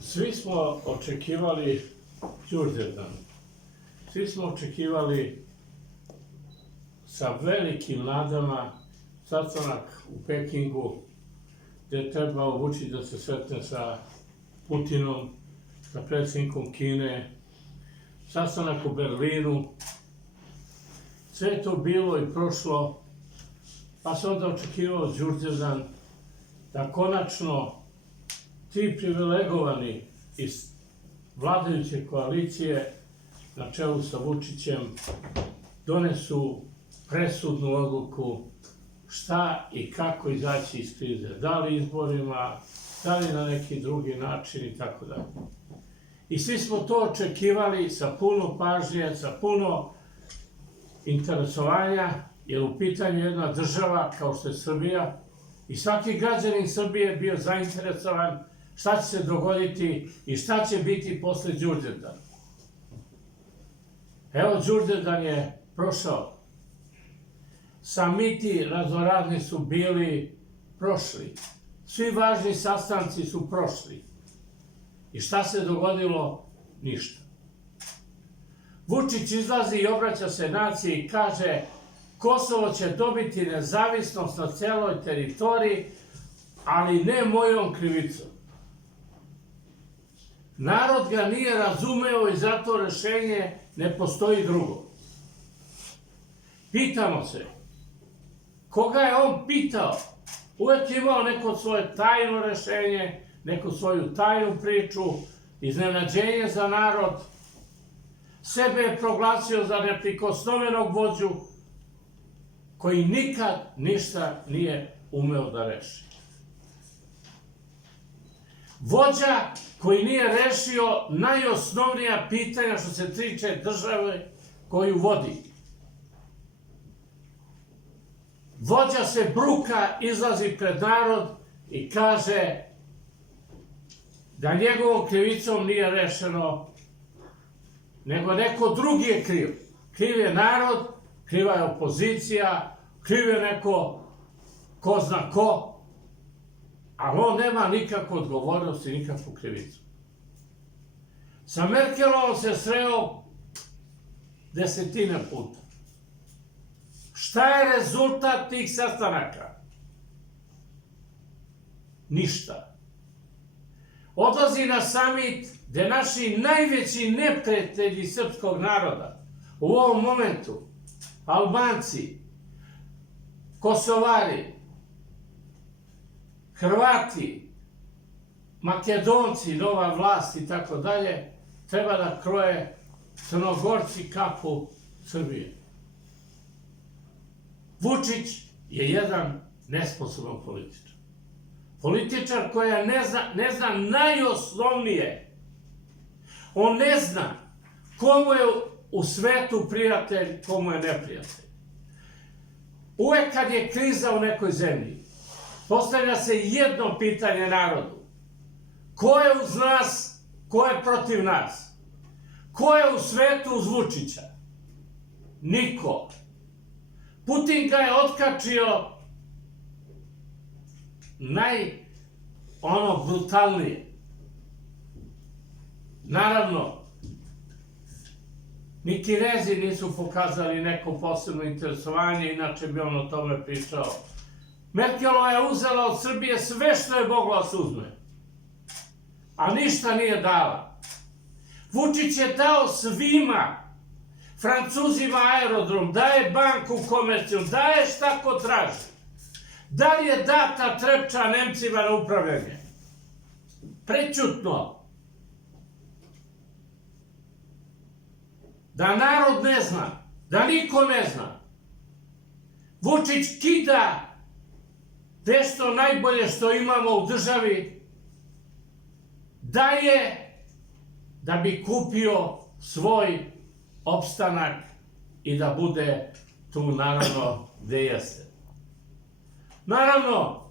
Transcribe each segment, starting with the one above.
Svi smo očekivali Đurđevdan. Svi smo očekivali sa velikim nadama sastanak u Pekingu gde je trebao Vučić da se sretne sa Putinom, sa predsjednikom Kine, sastanak u Berlinu. Sve je to bilo i prošlo, pa se onda očekivao Đurđevdan da konačno ti privilegovani iz vladajuće koalicije na čelu sa Vučićem donesu presudnu odluku šta i kako izaći iz krize, da li izborima, da li na neki drugi način i tako dalje. I svi smo to očekivali sa puno pažnje, sa puno interesovanja, jer u pitanju jedna država kao što je Srbija i svaki građanin Srbije je bio zainteresovan šta će se dogoditi i šta će biti posle Đurđevdana. Evo, Đurđevdan je prošao. Samiti raznorazni su bili prošli. Svi važni sastanci su prošli. I šta se dogodilo? Ništa. Vučić izlazi i obraća se naciji i kaže Kosovo će dobiti nezavisnost na celoj teritoriji, ali ne mojom krivicom. Narod ga nije razumeo i zato rešenje ne postoji drugo. Pitamo se, koga je on pitao? Uvek je imao neko svoje tajno rešenje, neku svoju tajnu priču, iznenađenje za narod. Sebe je proglasio za neprikosnovenog vođu koji nikad ništa nije umeo da reši. Vođa koji nije rešio najosnovnija pitanja što se tiče države koju vodi. Vođa se bruka, izlazi pred narod i kaže da njegovom krivicom nije rešeno, nego neko drugi je kriv. Kriv je narod, kriva je opozicija, kriv je neko ko zna ko, ali on nema nikakvu odgovornost i nikakvu krivicu. Sa Merkelovom se sreo desetine puta. Šta je rezultat tih sastanaka? Ništa. Odlazi na samit gde naši najveći neprijatelji srpskog naroda u ovom momentu, Albanci, Kosovari, Hrvati, Makedonci, nova vlast i tako dalje, treba da kroje Crnogorci kapu Srbije. Vučić je jedan nesposoban političar. Političar koja ne zna najosnovnije. On ne zna komu je u svetu prijatelj, komu je neprijatelj. Uvek kad je kriza u nekoj zemlji, postavlja se jedno pitanje narodu. Ko je uz nas, ko je protiv nas? Ko je u svetu uz Vučića? Niko. Putin ga je otkačio brutalnije. Naravno, ni Kinezi nisu pokazali neko posebno interesovanje, inače bi on o tome pričao. Merkelova je uzela od Srbije sve što je mogla da se uzme, a ništa nije dala. Vučić je dao svima, Francuzima aerodrom, daje banku komercijom, daje šta ko traži. Da li je data Trepča Nemcima na upravljanje? Prećutno. Da narod ne zna, da niko ne zna. Vučić kida nešto najbolje što imamo u državi, daje da bi kupio svoj opstanak i da bude tu naravno gde jeste. Naravno,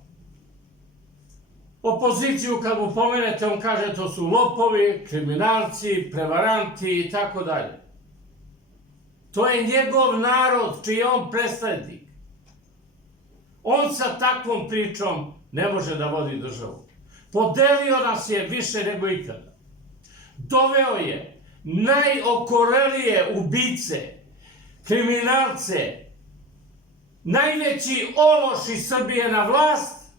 opoziciju kad mu pomenete, on kaže to su lopovi, kriminalci, prevaranti i tako dalje. To je njegov narod čiji je on predstavnik. On sa takvom pričom ne može da vodi državu. Podelio nas je više nego ikada. Doveo je najokorelije ubice, kriminalce, najveći ološi Srbije na vlast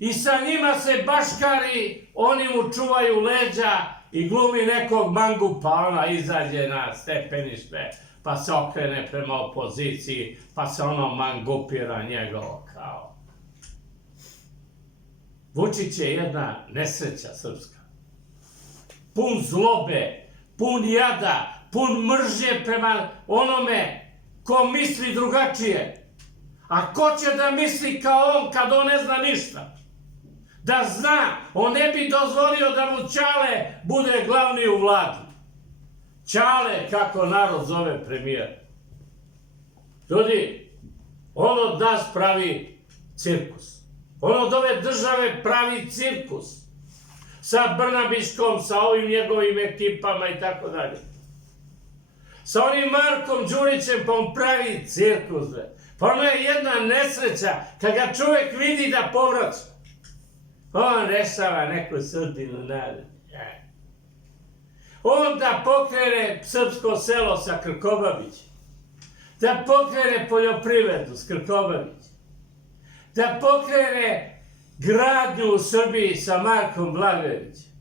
i sa njima se baškari, oni mu čuvaju leđa i glumi nekog mangupa, ona izađe na stepenište, pa se okrene prema opoziciji, pa se ono mangupira njegovo kao. Vučić je jedna nesreća srpska. Pun zlobe, pun jada, pun mržnje prema onome ko misli drugačije. A ko će da misli kao on kad on ne zna ništa? Da zna, on ne bi dozvolio da mu Ćale bude glavni u vladi. Ćale, kako narod zove premijer. Ljudi, on od nas pravi cirkus. On od ove države pravi cirkus. Sa Brnabićkom, sa ovim njegovim ekipama i tako dalje. Sa onim Markom Đurićem, pa on pravi cirkus. Pa ono je jedna nesreća, kad ga čovjek vidi da povraća. On rešava neku sudbinu naroda. On da pokrene srpsko selo sa Krkobabićem, da pokrene poljoprivredu s Krkobabićem, da pokrene gradnju u Srbiji sa Markom Blagojevićem.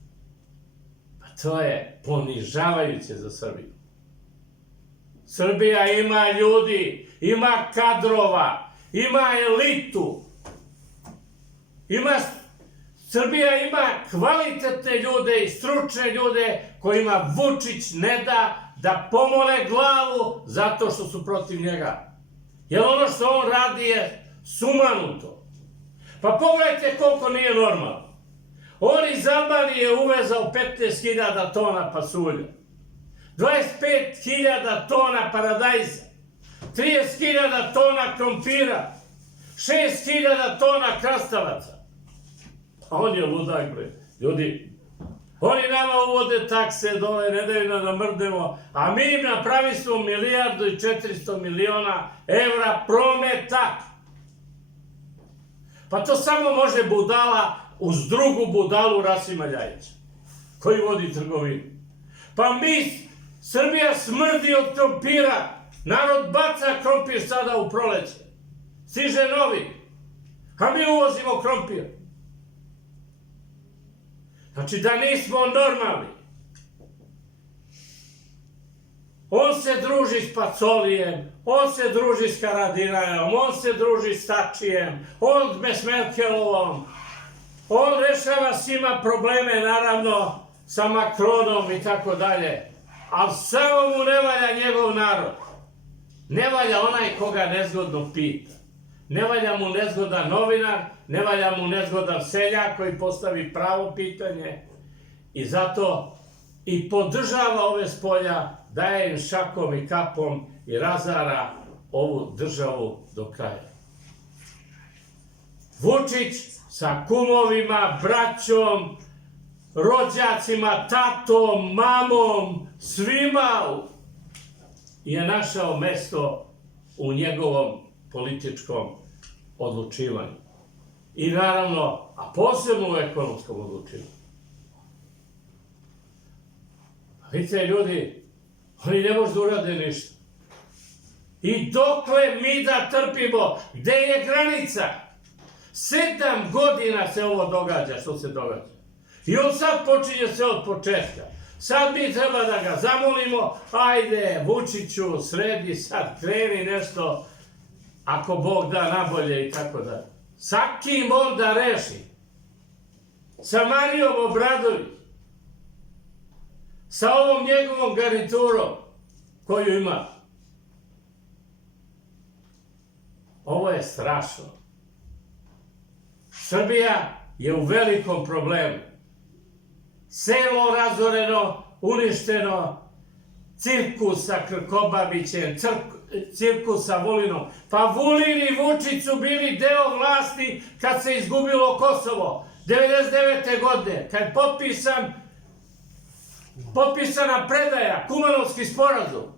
Pa to je ponižavajuće za Srbiju. Srbija ima ljudi, ima kadrova, ima elitu, Srbija ima kvalitetne ljude i stručne ljude kojima Vučić ne da pomole glavu zato što su protiv njega. Jer ono što on radi je sumanuto. Pa pogledajte koliko nije normalno. On iz Albanije uvezao 15.000 tona pasulja, 25.000 tona paradajza, 30.000 tona krompira, 6.000 tona krastavaca. On je ludak, bre. Ljudi, oni nama uvode takse dole, ne daju nam da mrdemo, a mi im napravi smo 1.400.000.000 evra prometa. Pa to samo može budala uz drugu budalu Rasima Ljajića, koji vodi trgovinu. Pa Srbija smrdi od krompira, narod baca krompir sada u proleće. Stiže novi, a mi uvozimo krompir. Znači da nismo normalni. On se druži s Pacolijem, on se druži s Haradinajom, on se druži s Tačijem, on s Merkelovom. On rešava svima probleme, naravno, sa Makronom i tako dalje. Ali samo mu ne valja njegov narod. Ne valja onaj koga nezgodno pita. Ne valja mu nezgodan novinar, ne valja mu nezgodan seljak koji postavi pravo pitanje i zato i podržava ove spolja, daje im šakom i kapom i razara ovu državu do kraja. Vučić sa kumovima, braćom, rođacima, tatom, mamom, svima je našao mesto u njegovom političkom odlučivanju. I naravno, a posebno u ekonomskom odlučivanju. Vidite, ljudi, oni ne može da urade ništa. I dokle mi da trpimo? Gde je granica? 7 godina se ovo događa, što se događa. I on sad počinje sve od početka. Sad mi treba da ga zamolimo, ajde, Vučiću, sredi sad, kreni nešto, ako Bog da nabolje i tako da. Sa kim on da reši? Sa Marijom Obradović? Sa ovom njegovom garniturom koju ima? Ovo je strašno. Srbija je u velikom problemu. Selo razoreno, uništeno, cirkus sa Krkobabićem, cirkus sa Vulinom. Pa Vulin i Vučić su bili deo vlasti kad se izgubilo Kosovo. 1999. godine, kad je potpisana predaja, Kumanovski sporazum.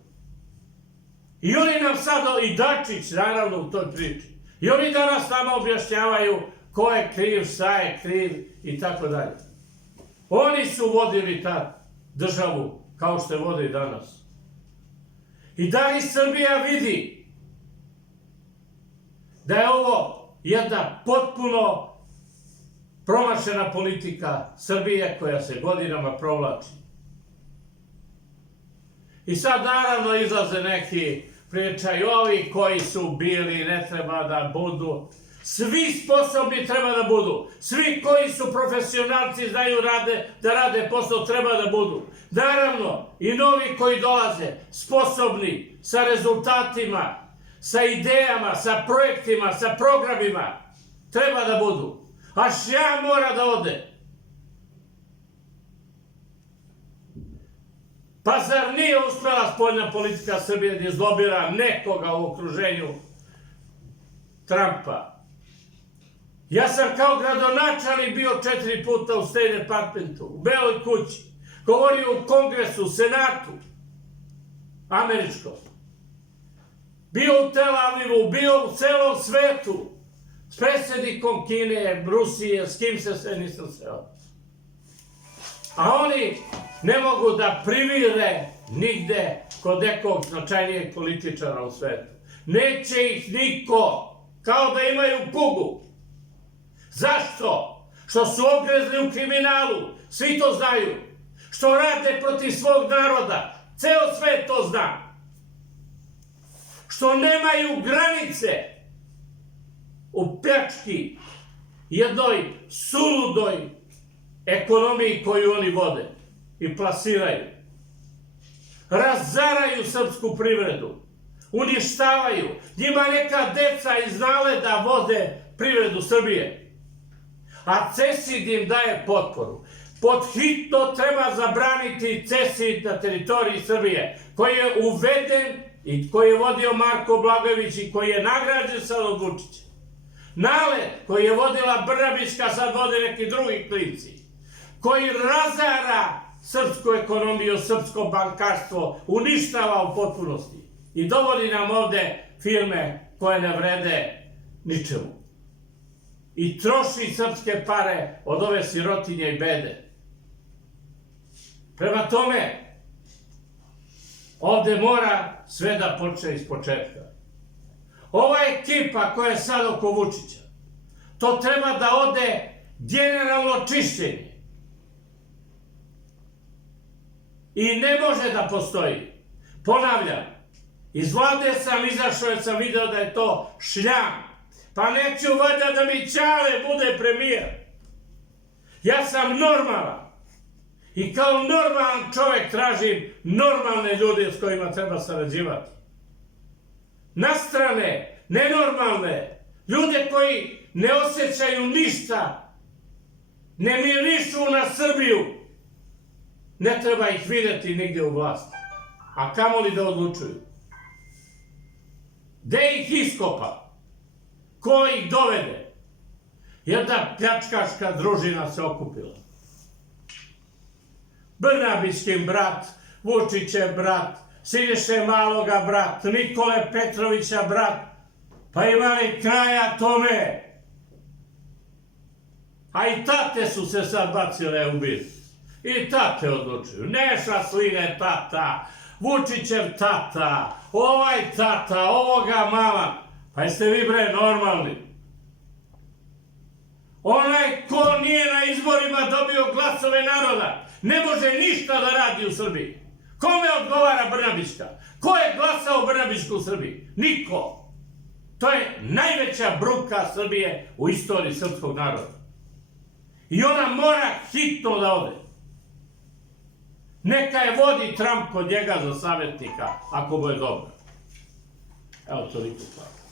I oni nam sad, i Dačić naravno u toj priči, i oni danas nama objašnjavaju ko je kriv, šta je kriv i tako dalje. Oni su vodili ta državu kao što je vode i danas. I da li Srbija vidi da je ovo jedna potpuno promašena politika Srbije koja se godinama provlači? I sad naravno izlaze neki pričaju, ovi koji su bili ne treba da budu. Svi sposobni treba da budu. Svi koji su profesionalci znaju da rade posao treba da budu. Naravno i novi koji dolaze sposobni sa rezultatima, sa idejama, sa projektima, sa programima treba da budu. A šljam mora da ode. Pa zar nije uspela spoljna politika Srbije da izlobira nekoga u okruženju Trumpa? Ja sam kao gradonačelnik bio 4 puta u State Departmentu, u Beloj kući, govorio u Kongresu, u Senatu, američkom. Bio u Tel Avivu, bio u celom svetu, s predsjednikom Kine, Rusije, s kim se sve nisam sreo. A oni ne mogu da privire nigde kod nekog značajnijeg političara u svetu. Neće ih niko, kao da imaju kugu. Zašto? Što su ogrezli u kriminalu, svi to znaju. Što rade protiv svog naroda, ceo svet to zna. Što nemaju granice u pljački jednoj suludoj ekonomiji koju oni vode i plasiraju. Razaraju srpsku privredu, uništavaju. Njima neka deca iz Naleda vode privredu Srbije. A CESID im daje potporu. Pod hitno treba zabraniti CESID na teritoriji Srbije, koji je uveden i koji je vodio Marko Blagojević i koji je nagrađen sad od Vučića. NALED, koji je vodila Brnabićka, sad vode neki drugi klinci, koji razara srpsku ekonomiju, srpsko bankarstvo, uništava u potpunosti i dovodi nam ovde firme koje ne vrede ničemu. I troši srpske pare od ove sirotinje i bede. Prema tome, ovde mora sve da počne iz početka. Ova ekipa koja je sad oko Vučića, to treba da ode generalno čišćenje. I ne može da postoji. Ponavljam, iz vlade sam izašao jer sam video da je to šljam. Pa neću valjda da mi Ćale bude premijer. Ja sam normalan. I kao normalan čovjek tražim normalne ljude s kojima treba sarađivati. Nastrane, nenormalne, ljude koji ne osjećaju ništa, ne mirišu na Srbiju. Ne treba ih vidjeti nigdje u vlasti. A kamoli da odlučuju. Gde ih iskopa? Ko ih dovede? Jedna pljačkaška družina se okupila. Brnabićkin brat, Vučićev brat, Siniše Maloga brat, Nikole Petrovića brat, pa ima li kraja tome? A i tate su se sad bacile u biznis. I tate odlučuju. Neša Sline tata, Vučićev tata, ovaj tata, ovoga mama. Pa jeste vi bre normalni? Onaj ko nije na izborima dobio glasove naroda, ne može ništa da radi u Srbiji. Kome odgovara Brnabićka? Ko je glasao Brnabićku u Srbiji? Niko. To je najveća bruka Srbije u istoriji srpskog naroda. I ona mora hitno da ode. Neka je vodi Trump kod njega za savjetnika, ako mu je dobro. Evo toliko hvala.